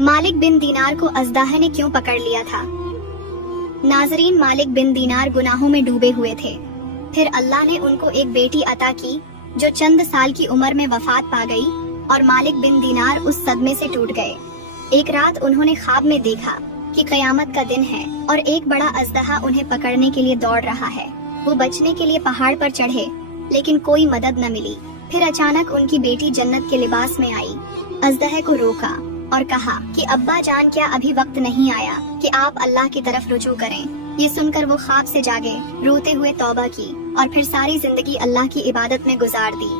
मालिक बिन दीनार को अज़दाह ने क्यों पकड़ लिया था? नाज़रीन, मालिक बिन दीनार गुनाहों में डूबे हुए थे। फिर अल्लाह ने उनको एक बेटी अता की जो चंद साल की उम्र में वफात पा गई और मालिक बिन दीनार उस सदमे से टूट गए। एक रात उन्होंने ख्वाब में देखा कि कयामत का दिन है और एक बड़ा अज़दहा उन्हें पकड़ने के लिए दौड़ रहा है। वो बचने के लिए पहाड़ पर चढ़े, लेकिन कोई मदद न मिली। फिर अचानक उनकी बेटी जन्नत के लिबास में आई, अज़दहे को रोका और कहा कि अब्बा जान, क्या अभी वक्त नहीं आया कि आप अल्लाह की तरफ रुजू करें? ये सुनकर वो ख्वाब से जागे, रोते हुए तौबा की और फिर सारी जिंदगी अल्लाह की इबादत में गुजार दी।